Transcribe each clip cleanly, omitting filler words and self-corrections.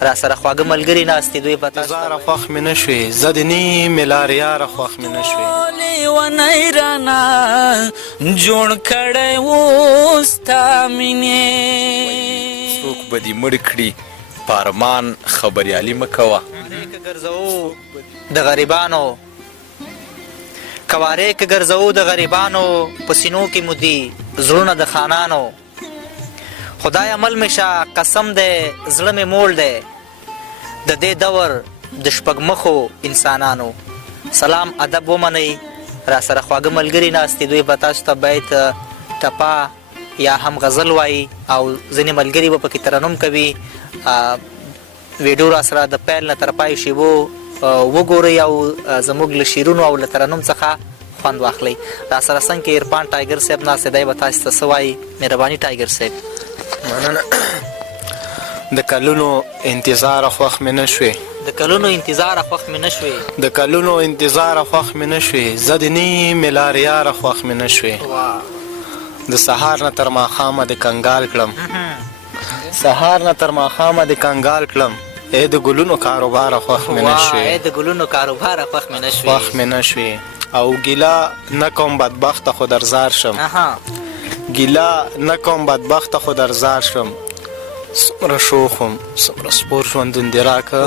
را سره خواږه ملګري ناست دي، دوی به تاسو زاره خوښ مې نه شوې، زه د نیمې لارې یاره خوښ مې نه شوې. لیونی رانا جوړ کړی و ستا مینې. څوک به دې مړ کړي په ارمان خبریالي مه کوه. که ګرځوو د غریبانو کوارې که ګرځوو د غریبانو په سینو کې مو دي زړونه د خانانو. خدای عمل مې شه قسم دی زړه مې موړ دی د دې دور د شپږمخو انسانانو. سلام ادب ومنئ، را سره خواږه ملګري ناست دي، دوی به تاسو ته بیت ټپه یا هم غزل وایي او ځینې ملګري به پکې ترنم کوي. ویډیو را سره د پیل نه تر پای شیبو وګورئ او زموږ له شعرونو او له ترنم څخه خوند واخلئ. را سره څنګ کې عرفان ټایګر صاحب ناست دی، به تاسو ته څه وایي. مهرباني ټایګر صاحب. مننه. د کلونو انتظاره خوښ مې نه شوې، د کلونو انتظاره خوښ مې نه شوې، د کلونو انتظاره خوښ مې نه شوې، زه د نیمې لارې یاره خوښ مې نه شوې. د سهار نه تر ماښامه د کنګال کړم، سهار نه تر ماښامه د کنګال کړم، ای د ګلونو کاروباره خوښ مې نه شوې، ای د ګلونو کاروباره خوښ مې نه شوې، خوښ مې نه شوې. او ګیله نه کوم بدبخته خو در زار شم، ګیله نه کوم بدبخته خو در زار شم. څومره شوخم څومره سپور ژوندون دې راکه،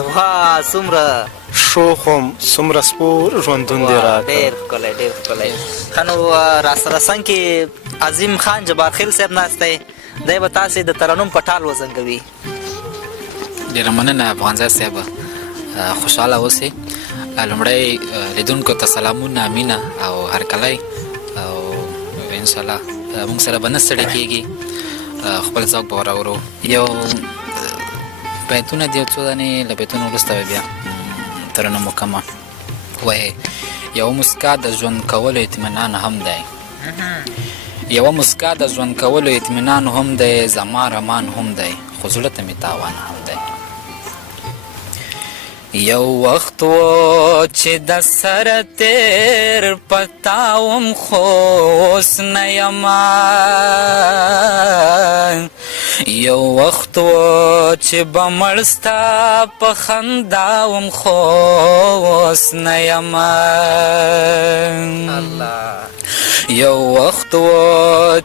څومره شوخم څومره سپور ژوندون دې راکه. ډېر ښکلی ډېر ښکلی. ښه نو را سره څنګ کې عظیم خان جبار خیل صاحب ناست دی، دی به تاسې د ترنم په ټال وزنګوي. ډېره مننه افغانزی صاحب، خوشحاله اوسئ. لومړی لیدونکو ته سلامونه، مینه او هرکلی، او انشاءالله موږ سره به نه ستړي کېږي، خپل ذوق به وراورو. یو بیتونه دي، یو څو دانې له بیتونو وروسته به بیا ترنم وکړمه. وایي یوه مسکا د ژوند کولو اطمینان هم دی، یوه مسکا د ژوند کولو اطمینان هم دی، زما رمان هم دی، خو زړه ته مې تاوان هم دی. یو وخت و چې د سره تیر پتاوم خو اوس نه یما، یو وخت و چې به مړ ستا په خنداوم خو اوس نه یما، یو وخت و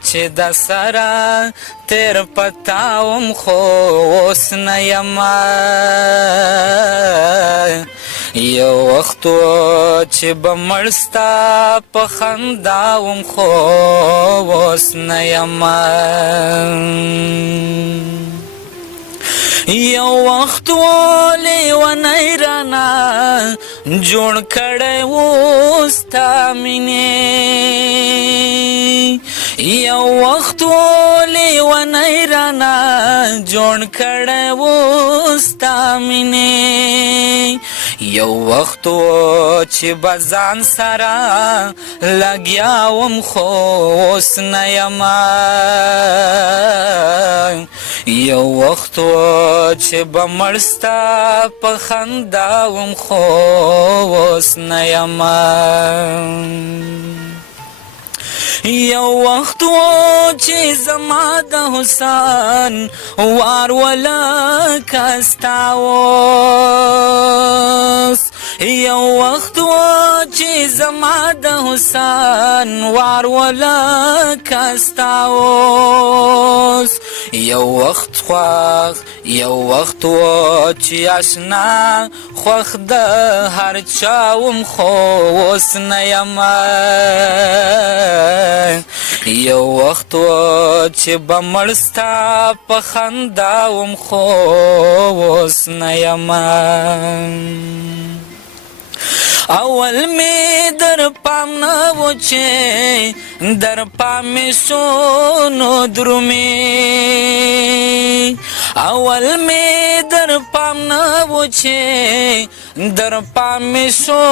چې د سره تیر پتاوم خو اوس نه یما، یو وخت و چې به مړ ستا په خنداوم خو اوس نه یما، یو وخت و لیونی رانا جوړ کړی و ستا مینې، یو وخت و لیونی رانا جوړ کړی و ستا مینې، یو وخت و چې به ځان سره لګیا وم خو اوس نه یما، یو وخت و چې به مړ ستا په خنداوم خو اوس نه یما، یو وخت و چې زما د حسن وار ولکه ستا اوس، یو وخت و چې زما د حسن وار ولکه ستا اوس، یو وخت خوښ یو وخت و چې اشنا خوښ د هر چا وم خو اوس نه یما، یو وخت و چې به مړ ستا په خنداوم خو اوس نه یما، اول می در پام نه و چې در پام می شو نو درومي، اول می در پام نه و چې در پام می شو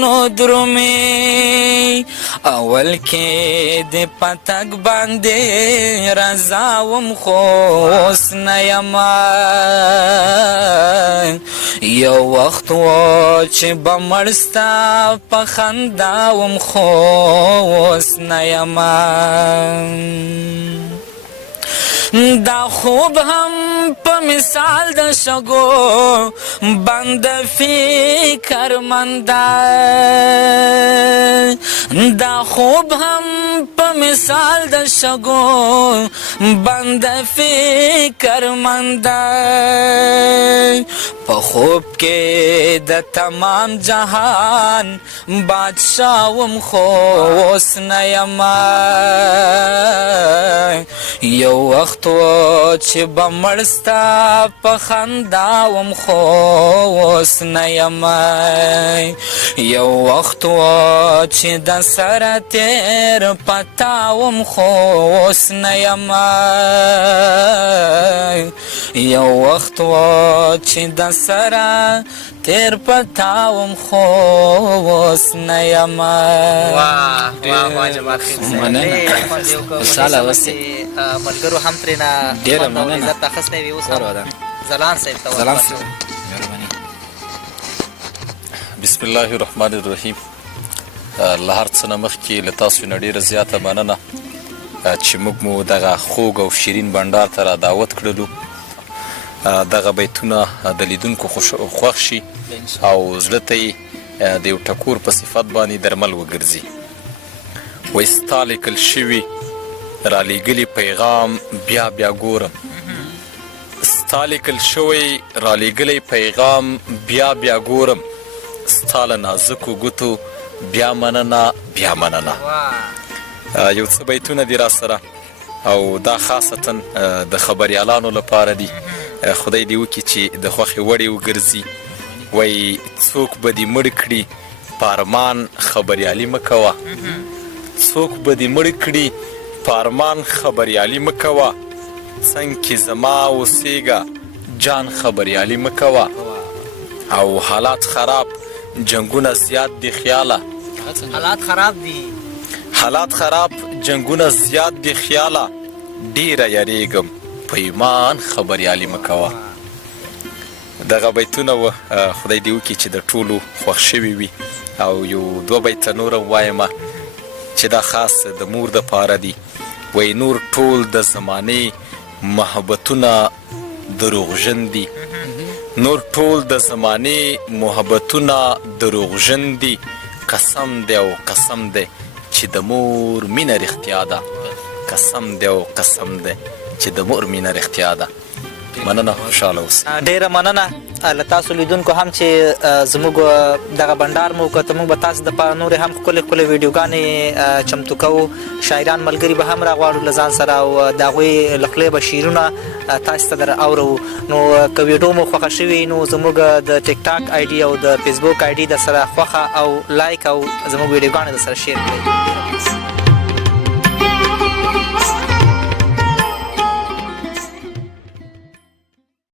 نو درومي، اول کې د پتک باندې رضاوم خو اوس نه یما، یو وخت و چې به مړ ستا په خنداوم خو اوس نه یما، دا خوب هم په مثال د شګو بند فکر منده دا خوب هم په مثال د شګو بند فکر منده په خوب کې د تمام جهان بادشاه وم خو اوس نه یم یو وخت و چې به مړ ستا په خندا وم خو اوس نه یم یو وخت و چې د سره تیر پتا وم خو اوس نه یم یو وخت و چې د سره تیر پتا وم خو اوس نه یم خوشاله اوسئ ملګرو هم ترېنه ډېره خوند او مننه. عزت اخیستی وي. اوس هم ځلان صاحب ته سلام ورکړو. مهرباني بسم الله الرحمن الرحیم. له هر څه نه مخکې له تاسو نه ډېره زیاته مننه چې موږ مو دغه خوږ او شیرین بنډار ته را دعوت کړلو. دغه بیتونه د لیدونکو خوښ شي او زړه ته یې د یو ټکور په صفت باندې درمل وګرځي. وایي ستا لیکل شوي رالیږلي پیغام بیا بیا ګورم، ستا لیکل شوی رالیږلی پیغام بیا بیا ګورم، ستا له نازکو ګوتو بیا مننه بیا مننه. یو څه بیتونه دي را سره او دا خاصتا د خبریالانو لپاره دي. خدای دې وکړي چې د خوښې وړې وګرځي. وایي څوک به دې مړ کړي په ارمان خبریالي مه کوه، څوک به دې مړ کړي په ارمان خبریالي مه کوه، څنګ کې زما اوسېږه جان خبریالي مه کوه. او حالات خراب جنگونه زیات دي خیاله، حالات خراب دي، حالات خراب جنگونه زیات دي خیاله، ډیره یریږم په ایمان خبریالي مه کوه. دغه بیتونه و خدای دې وکړي چې د ټولو خوښ شوي وي. او یو دوه بیته نور هم وایمه چې دا خاص د مور دپاره دي. وایي نور ټول د زمانې محبتونه دروغژن دي، نور ټول د زمانې محبتونه دروغژن دي، قسم دی او قسم دی چې د مور مینه رښتیا ده، قسم دی او قسم دی چې د مور مینه رښتیا ده. مننه، خوشحاله اوسئ. ډیره مننه له تاسو لیدونکو هم چې زموږ دغه بنډار مو وکړ. موږ به تاسو دپاره نورې هم ښکلې ښکلې ویډیوګانې چمتو کوو. شاعران ملګري به هم راغواړو له ځان سره او د هغوی له خولې به شعرونه تاسو ته در اورو. نو که ویډیو مو خوښه شوي نو زموږ د ټیک ټاک آی ډي او د فیسبوک آی ډي د سره خوښه او لایک او زموږ ویډیوګانې د سره شیر کړئ.